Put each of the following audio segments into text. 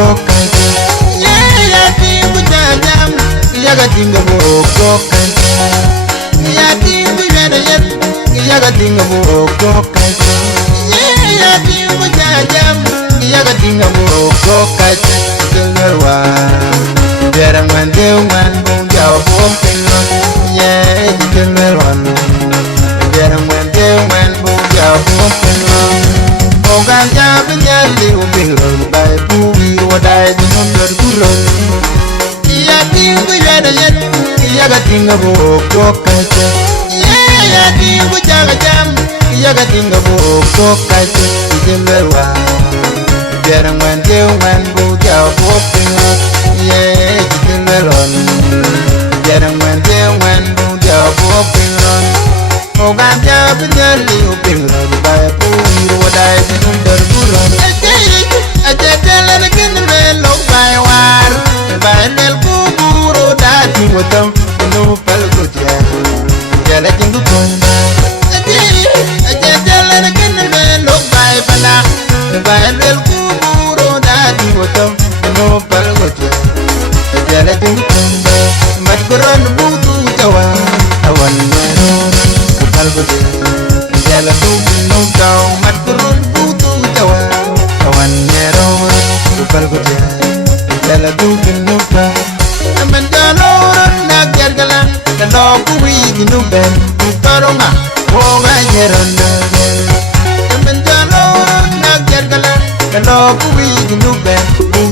kokai. Ya tingu jam, yaga tinga mo kokai. Ya tingu yet, yaga tinga mo kokai. Ya tingu jam, yaga tinga mo kokai. Gelwa, jarang mandeu mandung jauh pengon. Yeah, gelwa, jarang mandeu mandung jauh pengon. Ogan jabnya liu biru, bai puwi wadai jinum bergurun. Iya tingu yet, yaga tinga mo kokai. Ya tingu jaga jam, yaga tinga mo kokai. Gelwa. Jarang mandeu mandung jauh pengon. Yeah, chicken melon. Jarang mandeu mandung jauh pengon. Ogan jabnya liu biru, bai puwi wadai jinum bergurun. Aja jalan kini melo bai war, bai mel kuburu dati watam penuh palgoja. Jalan jenggu konda. Aja jalan kini melo bai pala, bai mel kuburu dati watam penuh palgoja. Jalan jenggu konda. Mat koran butu jawa, awan meror palgoja. Jalan jenggu kau mat koran butu jawa, awan meror palgoja. Jalan jenggu kau. Aman jaloran nak jargalan, kalau kuwi dinuben taronga, woga jeron nagen. Aman jaloran nak jargalan, kalau kuwi dinuben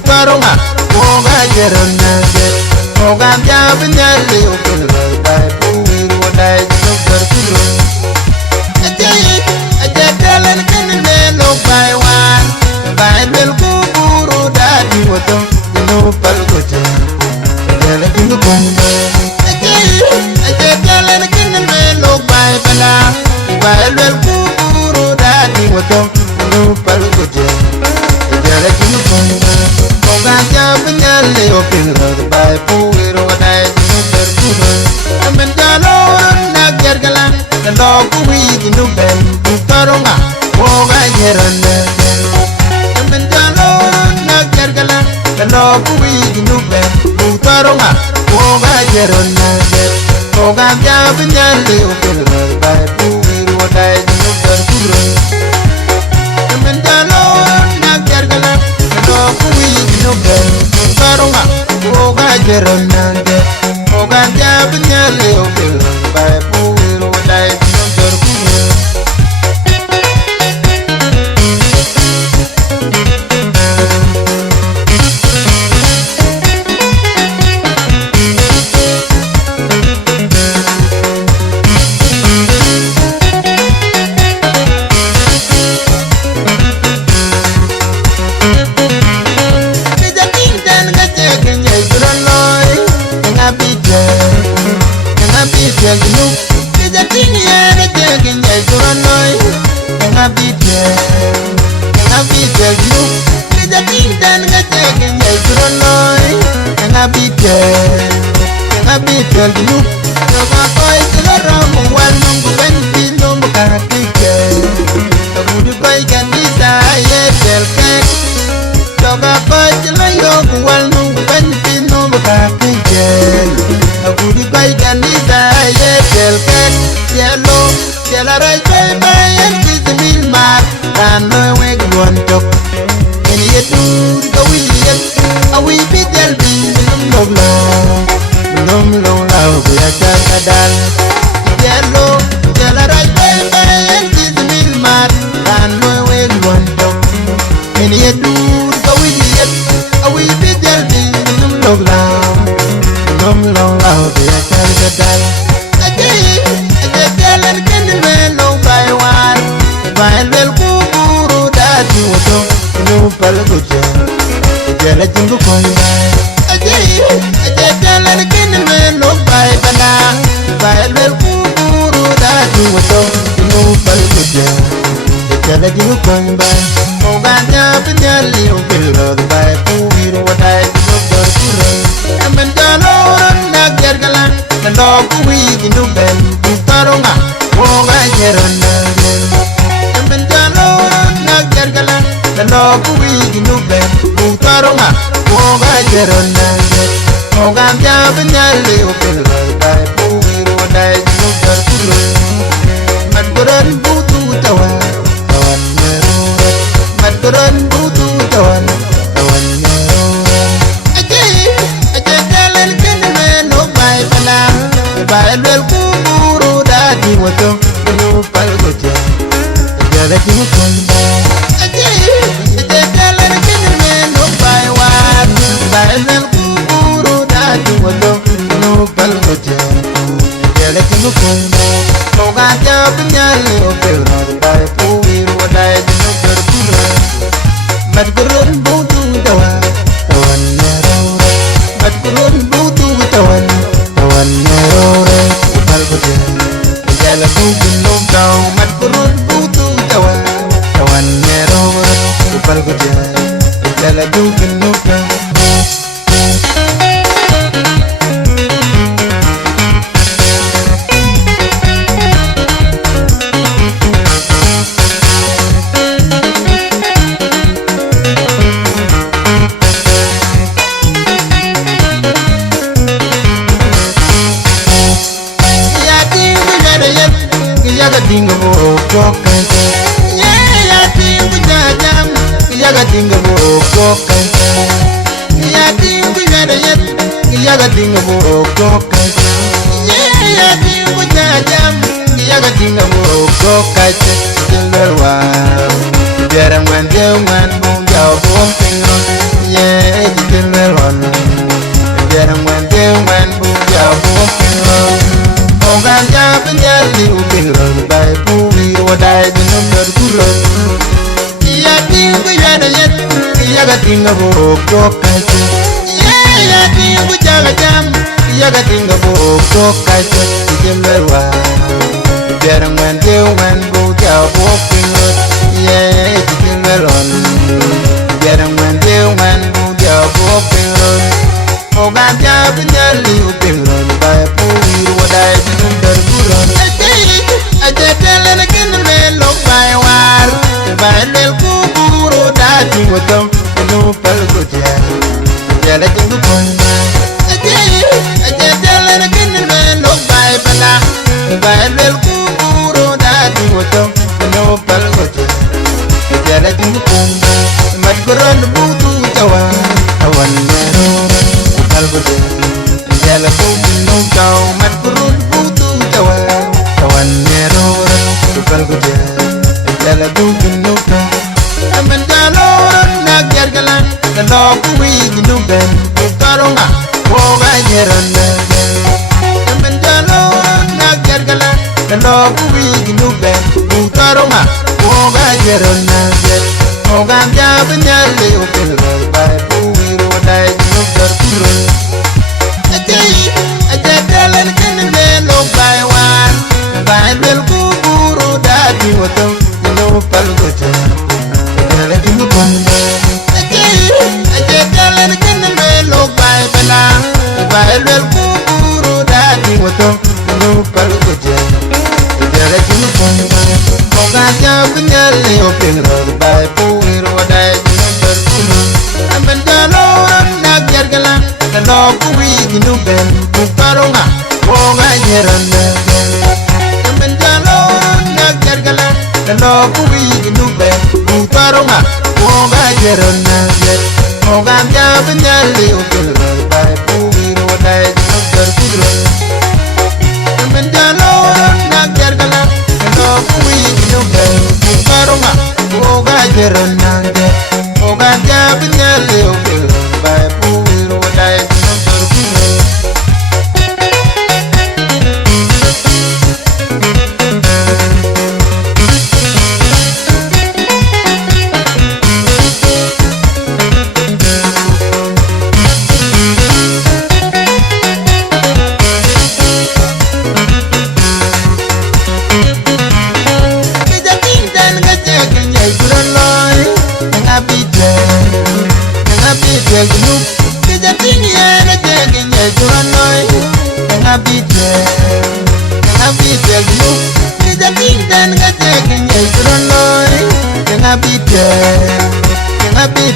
taronga, woga jeron nagen. Woga jabnya liu biru, bai puwi wadai jinum bergurun. Aja jalan kini melo bai wan, bai mel kuburu dadi watam jinum palgoja. Jalan jenggu konda. Aja jalan kini melo bai pala, bai mel kuburu dadi watam jinum palgoja. Jalan jenggu konda. Ogan jabnya liu biru, bai puwi wadai jinum bergurun. Aman jaloran nak jargalan, kalau kuwi dinuben taronga, woga jeron nagen. Aman jaloran nak jargalan, kalau kuwi dinuben taronga, woga jeron nagen. Ogan jabnya liu biru, bai puwi wadai jinum bergurun. Aman jaloran nak jargalan, kalau kuwi dinuben taronga, woga jeron nagen. Ogan jabnya liu biru, bai puwi wadai jinum bergurun. Jalan jenggu konda. Aja jalan kini melo bai pala, bai mel kuburu dadi watam penuh palgoja. Jalan jenggu konda. Ogan jabnya liu biru, bai puwi wadai jinum bergurun. Aman jaloran nak jargalan, kalau kuwi dinuben taronga, woga jeron nagen. Aman jaloran nak jargalan, kalau kuwi dinuben taronga, Ogam Japanese, open by Puri, what I do for Kuru. Maturan Butu Tawan, Tawan Nero, Maturan Butu Tawan, Tawan Nero. I just tell and can the man no by Panam, the Bible Kuru, that he was to no Palgoja. The other thing was I just tell and can the man no by one, Bible Kuru, that he was to no Palgoja. The other thing was Ogata Pinyali, okay, by Puri, what I do for Kuru. But Gurun Butu Tawan, Tawan Nero, but Gurun Butu Tawan, Tawan Nero, Palgoja. Jala Butu no down, but Gurun Butu Tawan, Tawan Nero, Palgoja. Jala Butu no down. Dinga bo kokan ya tingu jajam yaga dinga bo kokan ya tingu jadayet yaga dinga bo kokan ya tingu jajam yaga dinga bo kokan jelwa biaram man bo jaw bo pingo ye jelwa biaram man bo jaw bo pingo Ogam Japanese, open by Puri, what I do not Kuru. Yating yet, Yagating of Okokai. Yating with Jagajam, Yagating of Okokai, Jimmerwa. Garang went there when both are walking. Yes, Jimmeron. Garang went there when both are walking. Ogam Japanese, open by Puri, what I do not Kuru. I just tell and again the man look by war. If I tell Kuru that you would come to no Palgoja. Tell it in the point. I just tell and again the man look by Pala. If I tell Kuru that you would come to no Palgoja. Tell it in the point. But Kuran Butu Tawan, Tawan Nero, Palgoja. Tell it no cow, but Kurun Butu Tawan. Tawan Nero, Palgoja, Jala Dukin Nuka. I'm in Jalor, Nagyargalan, the dog we do Ben, Tarunga, Woga Yeranda. I'm in Jalor, Nagyargalan, the dog we do Ben, Tarunga, Woga Yeranda. Ogam Japanese, open by Puri, what I do for Kuru. I tell and can the look by one. Bible Kuru that you were to no Palgoja. Tell it in the Congo. I tell and can the man look by Bala. Bible Kuru that you were to no Palgoja. Tell it in the Congo. Ogata Pinyali, open road by Puri, what I do for Kuru. I'm in the Lord, Nagyargalan, the dog we do Ben, Tarunga, Woga Yeranda. The dog we do Ben, Tarunga, Woga Yeranda. Ogam Japanese, open by Puri, what I do for Kuru. I'm in the Lord, Nagyargala, the dog we do Ben, Tarunga, Woga Yeranda. Ogam Japanese, open by Puri, what I do for Kuru.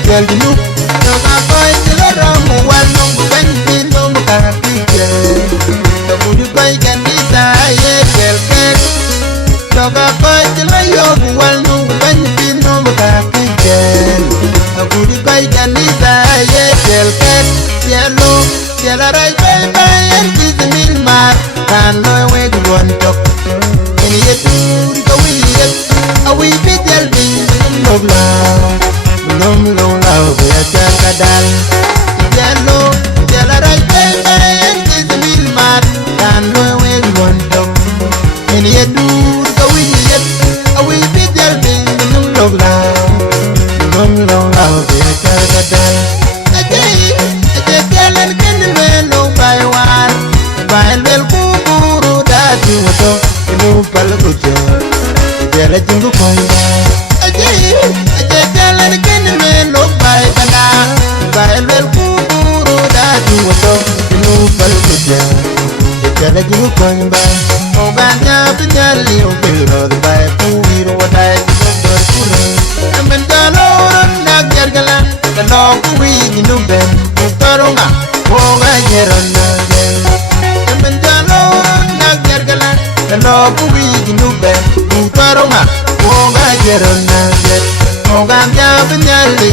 Tell you, no, I'm going to the wrong one, no, when you Jala right bye and kiss the meal mar. Can loy way to one talk. In yet go we yet. A wee bit del be no love. No love we a kadal. Yellow. Jala right bye and kiss the meal mar. Can loy way to one talk. In yet go we yet. A wee bit del be no love. No love we a kadal. Inu palguja, jala jingu koina. Jala ni kini melo bai bana, bai lel kuburu dati wato. Inu palguja, jala jingu koina bai. Oganya pinyali ogiro bai kuwiru wadai jingu kuru. Amen jalo nak jargala, kalau kuwi inu ben kutorunga, oga jerona ben. Amen jalo nak jargala. Hello, we do best. You throw my Oga Jerona, Oga Yabanelli,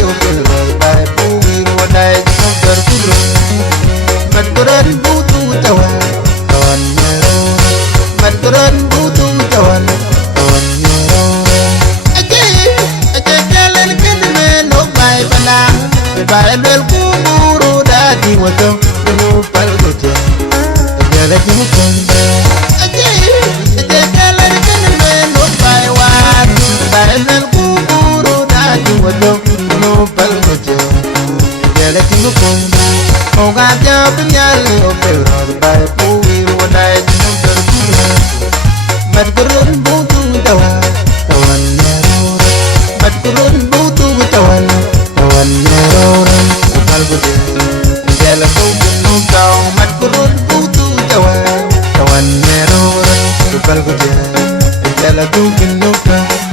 by Pui, what I don't do. But couldn't go to the one on your own. But couldn't go to the one on your own. I can't tell any man, no by Bana. By a little Kuru that he was a new Palgoja. The other Bailal kuburu dati wado no palgoje. Jala kingu konda, oga jabunyale opero bai puwi wadai no berkura. Matkurun butu tawa, tawan nerora. Matkurun butu tawan, tawan nerora. Palgoje, jala kuburu tau. Matkurun butu tawa, tawan nerora. Palgoje, jala kuburu tau.